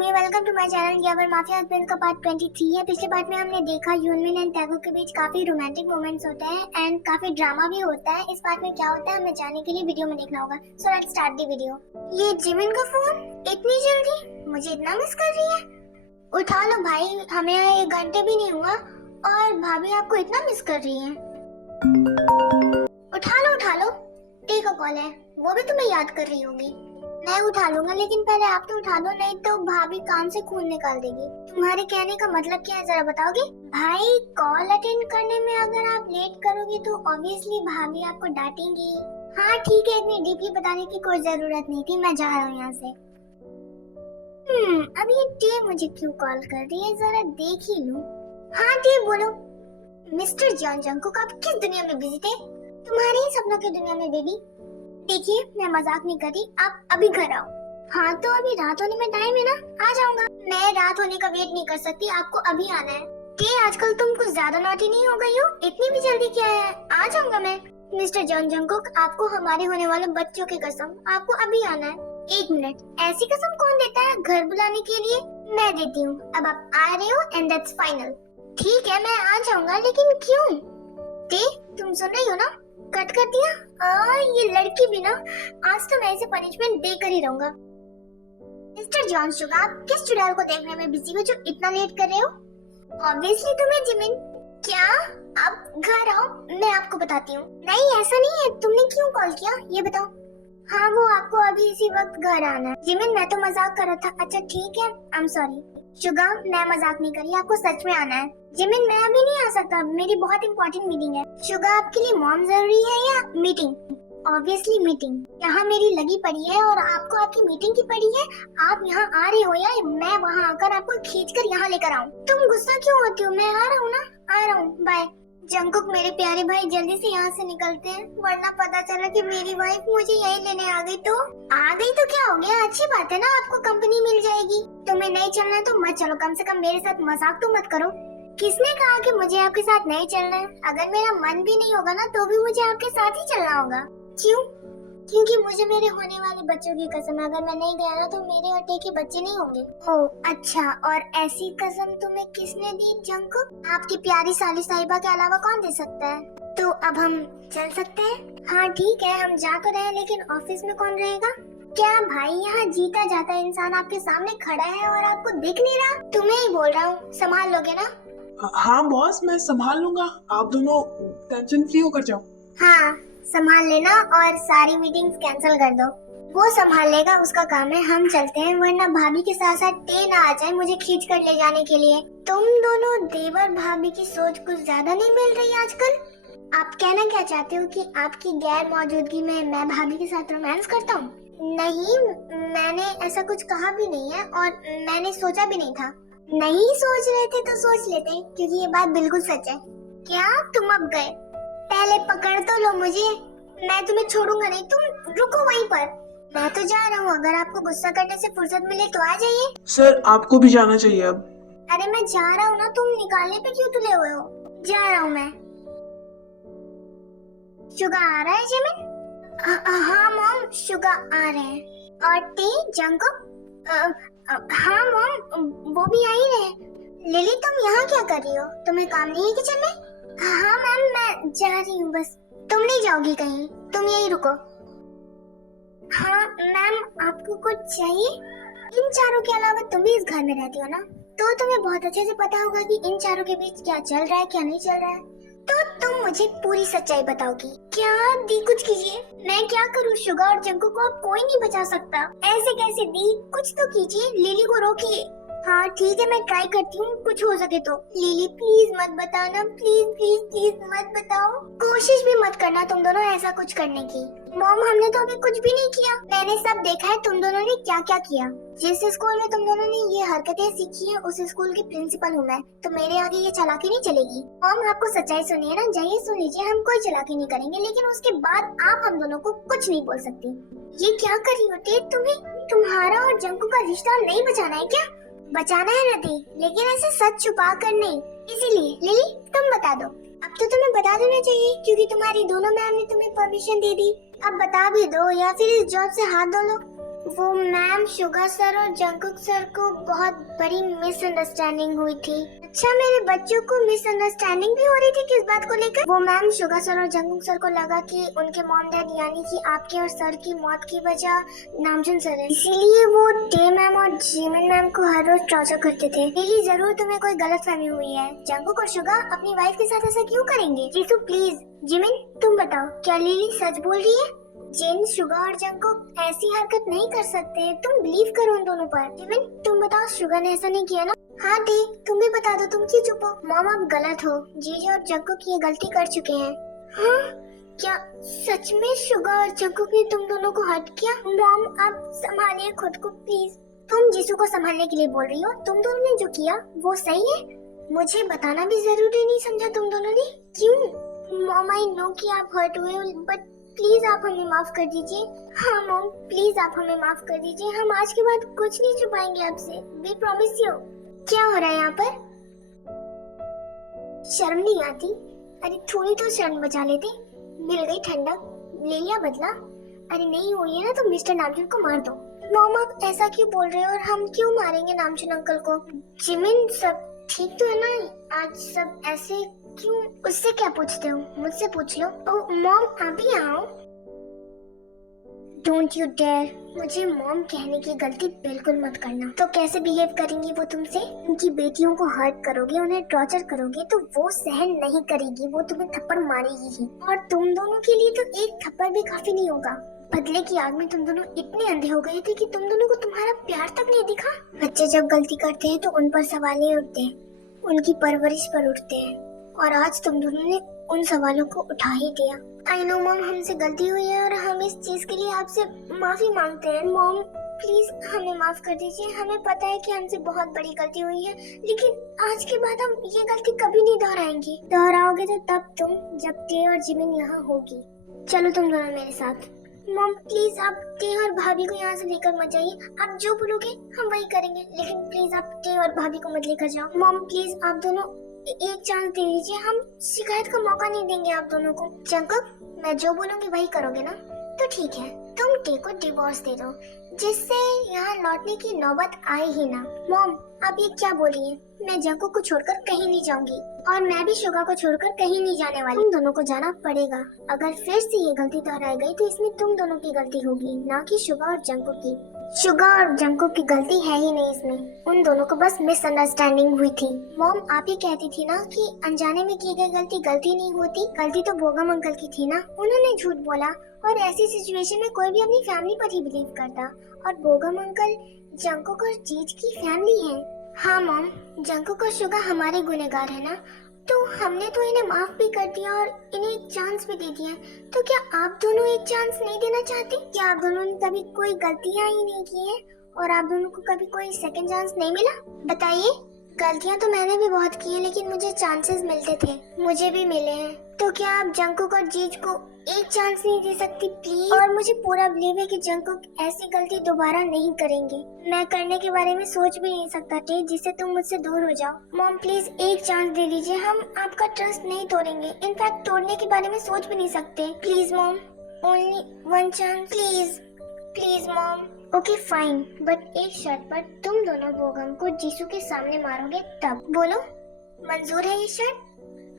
Me welcome to my channel. यहाँ पर mafia husband का पार्ट 23 है। पिछले पार्ट में हमने देखा यूनमिन एंड टैगो के बीच काफी रोमांटिक मोमेंट्स होते हैं एंड काफी ड्रामा भी होता है। इस पार्ट में क्या होता है हमें जानने के लिए वीडियो में देखना होगा। So let's start the video. ये जिमिन का फोन इतनी जल्दी, मुझे इतना मिस कर रही है। उठा लो भाई, हमें यहाँ 1 घंटे भी नहीं हुआ और भाभी आपको इतना मिस कर रही है। उठा लो, टेक अ कॉल है, वो भी तुम्हें याद कर रही होगी। मैं उठा लूंगा लेकिन पहले आप तो उठा लो, नहीं तो भाभी कान से खून निकाल देगी। तुम्हारे कहने का मतलब क्या है जरा बताओगे? भाई कॉल अटेंड करने में अगर आप लेट करोगे तो ऑब्वियसली भाभी आपको डांटेंगी। हाँ ठीक है, इतनी डीपली बताने की कोई जरूरत नहीं थी, मैं जा रहा हूँ यहाँ से। अब ये टी मुझे क्यों कॉल कर रही है, जरा देख ही लूं। हाँ टी बोलो। मिस्टर जॉन जंगकुक आप किस दुनिया में बिजी थे? तुम्हारे ही सपनों की दुनिया में बेबी। देखिए मैं मजाक नहीं कर रही, आप अभी घर आओ। हाँ तो अभी रात होने में टाइम है ना, आ जाऊंगा। मैं रात होने का वेट नहीं कर सकती, आपको अभी आना है। टी आजकल तुम कुछ ज्यादा नॉटी नहीं हो गई हो? इतनी भी जल्दी क्या है, आ जाऊंगा मैं। मिस्टर जॉन जंगकुक आपको हमारे होने वाले बच्चों की कसम, आपको अभी आना है। 1 मिनट, ऐसी कसम कौन देता है घर बुलाने के लिए? मैं देती हूँ। अब आप आ रहे हो एंड दैट्स फाइनल। ठीक है मैं आ जाऊंगा, लेकिन क्यों? टी तुम सुन रही हो ना? कट कर दिया। ये लड़की भी ना, आज तो मैं इसे पनिशमेंट देकर ही रहूंगा। मिस्टर जॉन शुगर आप किस चुड़ैल को देखने में बिजी हो जो इतना लेट कर रहे हो? ऑब्वियसली तुम्हें जिमिन। क्या? अब घर आओ, मैं आपको बताती हूँ। नहीं ऐसा नहीं है, तुमने क्यों कॉल किया ये बताओ। हाँ वो आपको अभी इसी वक्त घर आना है। जिमिन मैं तो मजाक कर रहा था। अच्छा ठीक है, आई एम सॉरी। शुगर मैं मजाक नहीं करी, आपको सच में आना है। जिमिन मैं अभी नहीं आ सकता, मेरी बहुत इंपॉर्टेंट मीटिंग है। शुगर आपके लिए मॉम जरूरी है या मीटिंग? Obviously meeting. यहाँ मेरी लगी पड़ी है और आपको आपकी मीटिंग की पड़ी है। आप यहाँ आ रहे हो या मैं वहाँ आकर आपको खींच कर यहाँ लेकर आऊँ? तुम गुस्सा क्यों होती हो? मैं आ रहा हूँ ना, आ रहा हूँ, बाय। जंगकुक मेरे प्यारे भाई जल्दी से यहाँ से निकलते हैं, वरना पता चला कि मेरी वाइफ मुझे यही लेने आ गई तो? आ गई तो क्या हो गया, अच्छी बात है ना, आपको कंपनी मिल जाएगी। तुम्हें नहीं चलना है तो मत चलो, कम से कम मेरे साथ मजाक तो मत करो। किसने कहा कि मुझे आपके साथ नहीं चलना है? अगर मेरा मन भी नहीं होगा ना तो भी मुझे आपके साथ ही चलना होगा। क्यों? क्योंकि मुझे मेरे होने वाले बच्चों की कसम है, अगर मैं नहीं गया ना तो मेरे और टे के बच्चे नहीं होंगे। ओह अच्छा, और ऐसी कसम तुम्हें किसने दी जंगकुक? आपकी प्यारी साली साहिबा के अलावा कौन दे सकता है? तो अब हम चल सकते हैं? हाँ ठीक है, हम जा तो रहे, लेकिन ऑफिस में कौन रहेगा? क्या भाई, यहाँ जीता जाता इंसान आपके सामने खड़ा है और आपको दिख नहीं रहा? तुम्हें ही बोल रहा हूँ, संभाल लोगे ना? हाँ बॉस मैं संभाल लूंगा, आप दोनों टेंशन फ्री होकर जाओ। हाँ संभाल लेना और सारी मीटिंग्स कैंसिल कर दो। वो संभाल लेगा, उसका काम है। हम चलते हैं, वरना भाभी के साथ साथ टे ना आ जाए मुझे खींच कर ले जाने के लिए। तुम दोनों देवर भाभी की सोच कुछ ज्यादा नहीं मिल रही आजकल। आप कहना क्या चाहते हो कि आपकी गैर मौजूदगी में मैं भाभी के साथ रोमांस करता हूँ? नहीं, मैंने ऐसा कुछ कहा भी नहीं है और मैंने सोचा भी नहीं था। नहीं सोच रहे थे तो सोच लेते, क्योंकि ये बात बिल्कुल सच है। क्या तुम अब गए? पहले पकड़ तो लो मुझे, मैं तुम्हें छोड़ूंगा नहीं, तुम रुको वहीं पर। मैं तो जा रहा हूँ, अगर आपको गुस्सा करने से फुर्सत मिले तो आ जाइए। सर आपको भी जाना चाहिए अब। अरे मैं जा रहा हूँ ना, तुम निकालने पे क्यों तुले हुए हो? जा रहा हूँ मैं। शुगर आ रहा है जिमिन? हाँ मॉम, शुगर आ रहे हैं। और टी जंगकुक? हाँ मॉम वो भी आ ही रहे। लिली तुम यहाँ क्या कर रही हो, तुम्हें काम नहीं है किचन में? हाँ मैम मैं जा रही हूँ, बस तुम नहीं जाओगी कहीं, तुम यही रुको। हाँ मैम आपको कुछ चाहिए? इन चारों के अलावा तुम भी इस घर में रहती हो ना, तो तुम्हें बहुत अच्छे से पता होगा कि इन चारों के बीच क्या चल रहा है क्या नहीं चल रहा है। तो तुम मुझे पूरी सच्चाई बताओगी क्या? दी कुछ कीजिए। मैं क्या करूँ, शुगर और जंगकुक को अब कोई नहीं बचा सकता। ऐसे कैसे दी, कुछ तो कीजिए, लिली को रोकिए। हाँ ठीक है मैं ट्राई करती हूँ, कुछ हो सके तो। लिली प्लीज मत बताना, प्लीज प्लीज प्लीज मत बताओ। कोशिश भी मत करना तुम दोनों ऐसा कुछ करने की। मॉम हमने तो अभी कुछ भी नहीं किया, मैंने सब देखा है तुम दोनों ने क्या क्या किया। जिस स्कूल में तुम दोनों ने ये हरकतें सीखी है उस स्कूल की प्रिंसिपल हूँ मैं, तो मेरे आगे ये चालाकी नहीं चलेगी। मॉम आपको सच्चाई सुनिए ना, जाइए सुन लीजिए, हम कोई चालाकी नहीं करेंगे, लेकिन उसके बाद आप हम दोनों को कुछ नहीं बोल सकती। ये क्या कर रही हो टेट, तुम्हें तुम्हारा और जंगकुक का रिश्ता नहीं बचाना है क्या? बचाना है नदी, लेकिन ऐसे सच छुपा कर नहीं। इसीलिए लिली तुम बता दो। अब तो तुम्हें बता देना चाहिए, क्योंकि तुम्हारी दोनों मैम ने तुम्हें परमिशन दे दी। अब बता भी दो या फिर इस जॉब से हाथ धो लो। वो मैम शुगर सर और जंकुक सर को बहुत बड़ी मिसअंडरस्टैंडिंग हुई थी। अच्छा, मेरे बच्चों को मिसअंडरस्टैंडिंग भी हो रही थी किस बात को लेकर? वो मैम शुगर सर और जंकुक सर को लगा कि उनके मॉम डैड यानी कि आपके और सर की मौत की वजह नामजुन सर है, इसीलिए वो डे मैम और जीमिन मैम को हर रोज टॉर्चर करते थे। लिली, जरूर तुम्हें कोई गलतफहमी हुई है। जंकुक और शुगर अपनी वाइफ के साथ ऐसा क्यों करेंगे? जीसू प्लीज। जिमिन, तुम बताओ, क्या लिली सच बोल रही है? जिन, शुगर और जंकुक ऐसी हरकत नहीं कर सकते, तुम बिलीव करो उन दोनों पर। जिमिन, तुम बताओ, शुगर ने ऐसा नहीं किया ना? हाँ डी, तुम भी बता दो, तुम क्यों चुप हो? मॉम, आप गलत हो। जीजी और जंकुक ये गलती कर चुके हैं। हाँ, क्या सच में शुगर और जंकुक ने तुम दोनों को हर्ट किया? मॉम, आप संभालिए खुद को प्लीज। तुम जीसू को संभालने के लिए बोल रही हो? तुम दोनों ने जो किया वो सही है? मुझे बताना भी जरूरी नहीं समझा तुम दोनों ने? क्यों? मॉम, आई नो कि आप हर्ट हुए, बट प्लीज आप हमें माफ कर दीजिए। हाँ मॉम, प्लीज आप हमें माफ कर दीजिए। हम आज के बाद कुछ नहीं छुपाएंगे आपसे, वी प्रॉमिस यू। क्या हो रहा है यहाँ पर? शर्म नहीं आती? अरे थोड़ी तो शर्म बचा लेते। मिल गई ठंडक, ले लिया बदला। अरे नहीं हुई है ना तो मिस्टर नामजुन को मार दो। मॉम, आप ऐसा क्यों बोल रहे हो और हम क्यों मारेंगे नामजुन अंकल को? जिमिन, सब ठीक तो है ना? आज सब ऐसे क्यों? उससे क्या पूछते हो, मुझसे पूछ लो। ओह मॉम, आप ही आओ। डोंट यू डेयर मुझे मॉम कहने की गलती बिल्कुल मत करना। तो कैसे बिहेव करेंगी वो तुमसे? उनकी बेटियों को हर्ट करोगे, उन्हें टॉर्चर करोगे तो वो सहन नहीं करेगी, वो तुम्हें थप्पड़ मारेगी ही। और तुम दोनों के लिए तो एक थप्पड़ भी काफी नहीं होगा। बदले की आग में तुम दोनों इतने अंधे हो गए थे कि तुम दोनों को तुम्हारा प्यार तक नहीं दिखा। बच्चे जब गलती करते हैं तो उन पर सवाल नहीं उठते, उनकी परवरिश पर उठते हैं। और आज तुम दोनों ने उन सवालों को उठा ही दिया। आई नो मॉम, हमसे गलती हुई है और हम इस चीज के लिए आपसे माफी मांगते हैं। मॉम प्लीज हमें माफ कर दीजिए। हमें पता है कि हमसे बहुत बड़ी गलती हुई है, लेकिन आज के बाद हम ये गलती कभी नहीं दोहराएंगे। दोहराओगे तो तब तुम, जब टे और जिमिन यहाँ होगी। चलो तुम दोनों मेरे साथ। मॉम प्लीज आप टे और भाभी को यहाँ से लेकर मत जाइए। आप जो बोलोगे हम वही करेंगे, लेकिन प्लीज आप टे और भाभी को मत लेकर जाओ। मॉम प्लीज आप दोनों एक चांस दे दीजिए, हम शिकायत का मौका नहीं देंगे आप दोनों को। जंकुक, मैं जो बोलूंगी वही करोगे ना? तो ठीक है, तुम टे को डिवोर्स दे दो, जिससे यहाँ लौटने की नौबत आए ही ना। मॉम, आप ये क्या बोल रही हैं? मैं जंकुक को छोड़कर कहीं नहीं जाऊंगी और मैं भी शुगा को छोड़कर कहीं नहीं जाने वाली। तुम दोनों को जाना पड़ेगा। अगर फिर से ये गलती दोहराई गई तो इसमें तुम दोनों की गलती होगी, ना कि शुगा और जंकुक की। शुगा और जंकुक की गलती है ही नहीं इसमें, उन दोनों को बस मिसअंडरस्टैंडिंग हुई थी। मॉम, आप ही कहती थी ना कि अनजाने में की गई गलती गलती नहीं होती। गलती तो बोगम अंकल की थी ना, उन्होंने झूठ बोला और ऐसी सिचुएशन में कोई भी अपनी फैमिली पर ही बिलीव करता। और बोगम अंकल जंकुक और जीज की फैमिली है। हाँ मॉम, जंकुक और शुगा हमारे गुनहगार है ना, तो हमने तो इन्हें माफ भी कर दिया और इन्हें एक चांस भी दे दिया। तो क्या आप दोनों एक चांस नहीं देना चाहते? क्या आप दोनों ने कभी कोई गलतियां ही नहीं की है और आप दोनों को कभी कोई सेकंड चांस नहीं मिला? बताइए। गलतियां तो मैंने भी बहुत की है, लेकिन मुझे चांसेस मिलते थे। मुझे भी मिले हैं। तो क्या आप जंकुक और जीज को एक चांस नहीं दे सकती प्लीज? और मुझे पूरा बिलीव है कि जंकुक ऐसी गलती दोबारा नहीं करेंगे। मैं करने के बारे में सोच भी नहीं सकता थे, जिससे तुम मुझसे दूर हो जाओ। मॉम प्लीज एक चांस दे दीजिए, हम आपका ट्रस्ट नहीं तोड़ेंगे, इनफैक्ट तोड़ने के बारे में सोच भी नहीं सकते। Please mom, only one chance please. Please mom. Okay fine, but एक शर्त पर। तुम दोनों बोगम को जीसू के सामने मारोगे तब। बोलो, मंजूर है ये शर्त?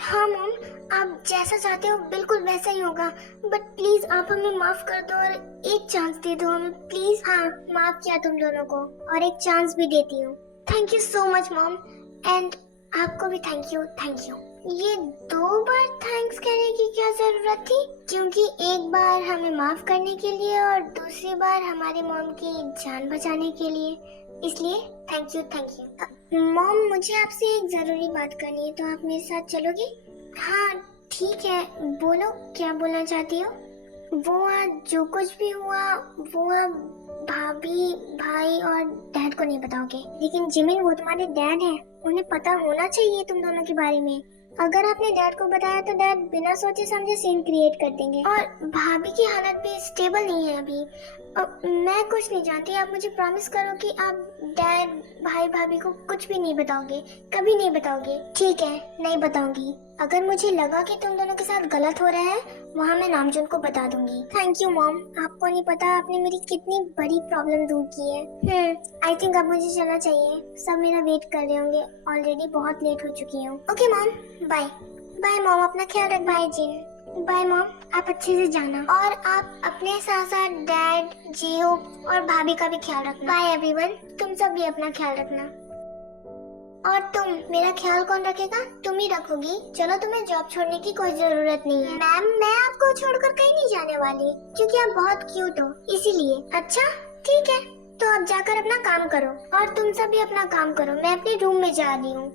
हाँ मॉम, आप जैसा चाहते हो बिल्कुल वैसा ही होगा, बट प्लीज आप हमें माफ कर दो और एक चांस दे दो हमें प्लीज। हाँ, माफ किया तुम दोनों को और एक चांस भी देती हूँ। Thank you so much mom, and आपको भी थैंक यू। Thank you. ये 2 बार थैंक्स कहने की क्या जरूरत थी? क्योंकि एक बार हमें माफ करने के लिए और दूसरी बार हमारी मॉम की जान बचाने के लिए, इसलिए thank you. Thank you. Mom, मुझे आपसे एक जरूरी बात करनी है, तो आप मेरे साथ चलोगे? हाँ ठीक है, बोलो क्या बोलना चाहती हो? वो आज जो कुछ भी हुआ वो आप भाभी, भाई और डैड को नहीं बताओगे, लेकिन जिमिन वो तुम्हारे डैड हैं, उन्हें पता होना चाहिए तुम दोनों के बारे में। अगर आपने डैड को बताया तो डैड बिना सोचे समझे सीन क्रिएट कर देंगे, और भाभी की हालत भी स्टेबल नहीं है अभी। मैं कुछ नहीं जानती, आप मुझे प्रॉमिस करो कि आप डैड भाई भाभी को कुछ भी नहीं बताओगे, कभी नहीं बताओगे। ठीक है, नहीं बताऊंगी। अगर मुझे लगा कि तुम दोनों के साथ गलत हो रहा है, वहाँ मैं नामजुन को बता दूंगी। थैंक यू मॉम, आपको नहीं पता आपने मेरी कितनी बड़ी प्रॉब्लम दूर की है। आई थिंक अब मुझे चलना चाहिए, सब मेरा वेट कर रहे होंगे, ऑलरेडी बहुत लेट हो चुकी हूँ। Okay mom, bye. Bye mom, अपना ख्याल रख। बाय जिन। बाय मॉम, आप अच्छे से जाना, और आप अपने साथ साथ डैड, जियो और भाभी का भी ख्याल रखना। बाय एवरीवन, तुम सब भी अपना ख्याल रखना। और तुम, मेरा ख्याल कौन रखेगा? तुम ही रखोगी। चलो, तुम्हें जॉब छोड़ने की कोई जरूरत नहीं है। मैम, मैं आपको छोड़कर कहीं नहीं जाने वाली, क्योंकि आप बहुत क्यूट हो, इसीलिए। अच्छा, ठीक है, तो अब जाकर अपना काम करो, और तुम सब भी अपना काम करो। मैं अपने रूम में जा रही हूँ।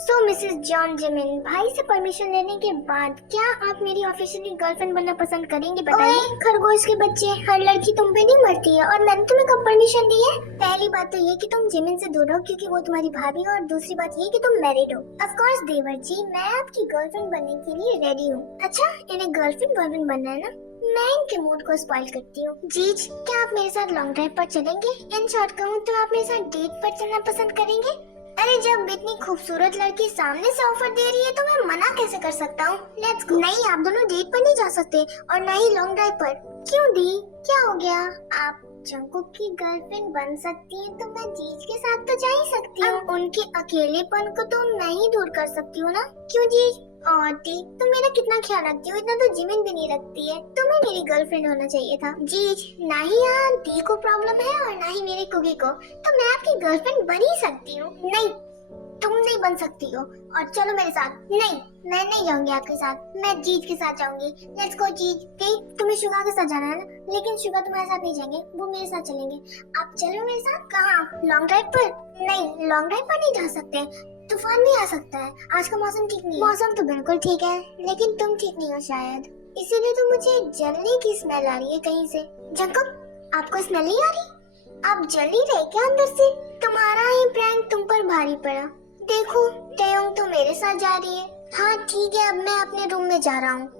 सो मिसेस जॉन जिमिन, भाई से परमिशन लेने के बाद क्या आप मेरी ऑफिशियली गर्लफ्रेंड बनना पसंद करेंगे? बताइए। खरगोश के बच्चे, हर लड़की तुम पे नहीं मरती है, और मैंने तुम्हें कब परमिशन दी है? पहली बात तो ये कि तुम जिमिन से दूर रहो, क्योंकि वो तुम्हारी भाभी है, और दूसरी बात ये कि तुम मैरिड हो। ऑफ कोर्स देवर जी, मैं आपकी गर्लफ्रेंड बनने के लिए रेडी हूँ। अच्छा, इन्हें गर्लफ्रेंड बॉयफ्रेंड बनना है ना? मैं इनके मूड को स्पॉइल करती हूँ। जीज, क्या आप मेरे साथ लॉन्ग ड्राइव पर चलेंगे? इन शॉर्ट कहूँ तो आप मेरे साथ डेट पर चलना पसंद करेंगे? अरे, जब इतनी खूबसूरत लड़की सामने से ऑफर दे रही है तो मैं मना कैसे कर सकता हूँ? Let's go. नहीं, आप दोनों डेट पर नहीं जा सकते, और ना ही लॉन्ग ड्राइव पर। क्यों दी, क्या हो गया? आप जंकुक की गर्लफ्रेंड बन सकती हैं, तो मैं जीज के साथ तो जा ही सकती हूँ। उनके अकेलेपन को तो मैं ही दूर कर सकती हूँ ना? क्यों जीज? और दी, तुम मेरा कितना ख्याल रखती हो, इतना तो जिमिन भी नहीं रखती है। तुम्हें मेरी गर्लफ्रेंड होना चाहिए था। जीज, ना ही यहाँ दी को प्रॉब्लम है और ना ही मेरे कुकी को, तो मैं आपकी गर्लफ्रेंड बन ही सकती हूँ। नहीं, तुम नहीं बन सकती हो, और चलो मेरे साथ। नहीं, मैं नहीं जाऊंगी आपके साथ, मैं जीज के साथ जाऊंगी। लेट्स गो जीज। तुम्हें शुगा के साथ जाना है ना? लेकिन शुगा तुम्हारे साथ नहीं जाएंगे, वो मेरे साथ चलेंगे। आप चलो मेरे साथ। कहाँ? लॉन्ग ड्राइव पर? नहीं, लॉन्ग ड्राइव पर नहीं जा सकते, तूफान भी आ सकता है। आज का मौसम ठीक नहीं है। मौसम तो बिल्कुल ठीक है, लेकिन तुम ठीक नहीं हो शायद, इसीलिए तो मुझे जलने की स्मेल आ रही है कहीं से। जंकुक, आपको स्मेल नहीं आ रही? आप जल ही रहे क्या अंदर से? तुम्हारा ही प्रैंक तुम पर भारी पड़ा। देखो, टेयोंग तो मेरे साथ जा रही है। हाँ ठीक है, अब मैं अपने रूम में जा रहा हूँ।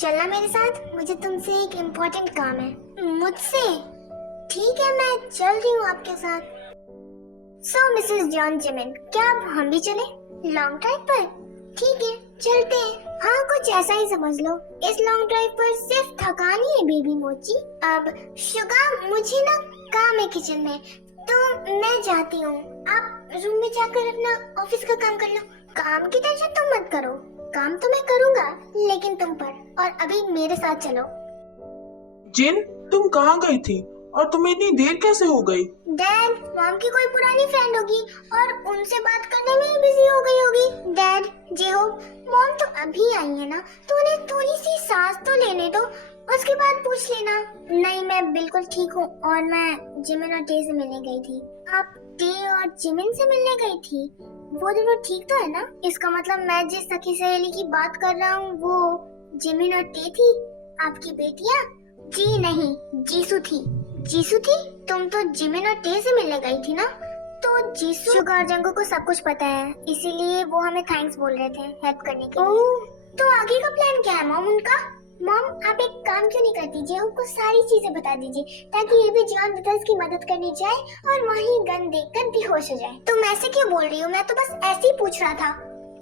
चलना मेरे साथ, मुझे तुमसे एक इम्पोर्टेंट काम है। मुझसे? ठीक है, मैं चल रही हूँ आपके साथ। सो मिसेस जॉन जिमिन, क्या अब हम भी चले लॉन्ग ड्राइव पर? ठीक है, चलते हैं। हाँ, कुछ ऐसा ही समझ लो। इस लॉन्ग ड्राइव पर सिर्फ थकान ही है बेबी मोची। अब शुगा, मुझे ना काम है किचन में, तो मैं जाती हूँ। आप रूम में जाकर अपना ऑफिस का काम कर लो। काम की टेंशन तुम मत करो, काम तो मैं करूँगा, लेकिन तुम पर। और अभी मेरे साथ चलो। जिन, तुम कहाँ गई थी और तुम्हें इतनी देर कैसे हो गई? डैड, मॉम की कोई पुरानी फ्रेंड होगी और उनसे बात करने में ही बिजी हो गई होगी। डैड, जे हो, मॉम तो अभी आई है ना, तो उन्हें थोड़ी सी सांस तो लेने दो, उसके बाद पूछ लेना। नहीं, मैं बिल्कुल ठीक हूँ, और मैं जिमिन और टे से मिलने गई थी। आप टे और जिमिन से मिलने गई थी? वो दोनों ठीक तो है ना? इसका मतलब मैं जिस सखी सहेली की बात कर रहा हूँ वो जिमिन और टे थी, आपकी बेटियाँ? जी नहीं, जीसू थी। जीसू थी? तुम तो जिमिन और टे से मिलने गई थी ना? तो जीसू, शुगा और जंगू को सब कुछ पता है, इसीलिए वो हमें थैंक्स बोल रहे थे हेल्प करने के लिए। ओह, तो आगे का प्लान क्या है मॉम उनका? मॉम, आप एक काम क्यों नहीं करती, जेहू को सारी चीजें बता दीजिए, ताकि ये भी जॉन विथल्स की मदद करने जाए और वहीं गन देखकर बेहोश हो जाए। तुम ऐसे क्यों बोल रही हो? मैं तो बस ऐसे ही पूछ रहा था।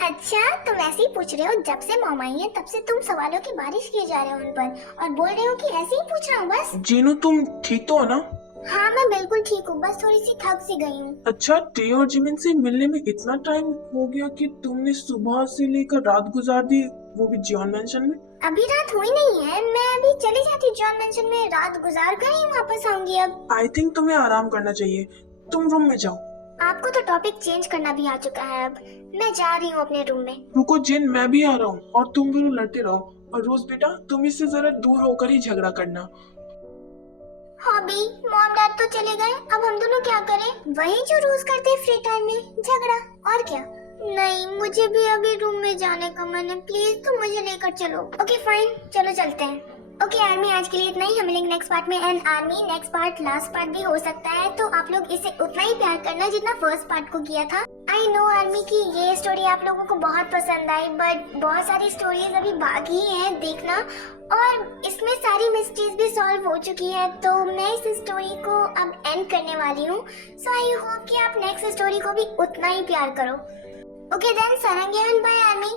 अच्छा, तुम ऐसे ही पूछ रहे हो? जब से मॉम आई है तब से तुम सवालों की बारिश किए जा रहे हो उन पर, और बोल रहे हो कि ऐसे ही पूछ रहा हूँ बस। जीनू, तुम ठीक तो हो ना? हाँ, मैं बिल्कुल ठीक हूँ, बस थोड़ी सी थक सी गई हूँ। अच्छा, टे और जिमिन से मिलने में इतना टाइम हो गया कि तुमने सुबह से लेकर रात गुजार दी, वो भी जॉन मेंशन में? अभी रात हुई नहीं है, मैं अभी चली जाती जॉन मेंशन में, रात गुजार कर ही वापस आऊंगी अब। आई थिंक तुम्हें आराम करना चाहिए, तुम रूम में जाओ। आपको तो टॉपिक चेंज करना भी आ चुका है अब। मैं जा रही हूँ अपने रूम में। रुको जिन, मैं भी आ रहा हूँ, और तुम दोनों लड़ते रहो। और रोज बेटा, तुम इससे जरा दूर होकर ही झगड़ा करना। हॉबी, मॉम डैड तो चले गए, अब हम दोनों क्या करें? वही जो रोज करते फ्री टाइम में, झगड़ा, और क्या। नहीं, मुझे भी अभी रूम में जाने का मन है, प्लीज तुम मुझे लेकर चलो। ओके फाइन, चलो चलते हैं। ओके आर्मी, आज के लिए इतना ही, हम मिलेंगे नेक्स्ट पार्ट में। And army, next part last part भी हो सकता है, तो आप लोग इसे उतना ही प्यार करना जितना फर्स्ट पार्ट को किया था। आई नो आर्मी की ये स्टोरी आप लोगों को बहुत पसंद आई, बट बहुत सारी स्टोरीज अभी बाकी हैं देखना, और इसमें सारी मिस्ट्रीज भी सॉल्व हो चुकी है, तो मैं इस स्टोरी को अब एंड करने वाली हूँ। सो आई होप कि आप नेक्स्ट स्टोरी को भी उतना ही प्यार करो। ओके देन, सारंगे एंड बाय आर्मी।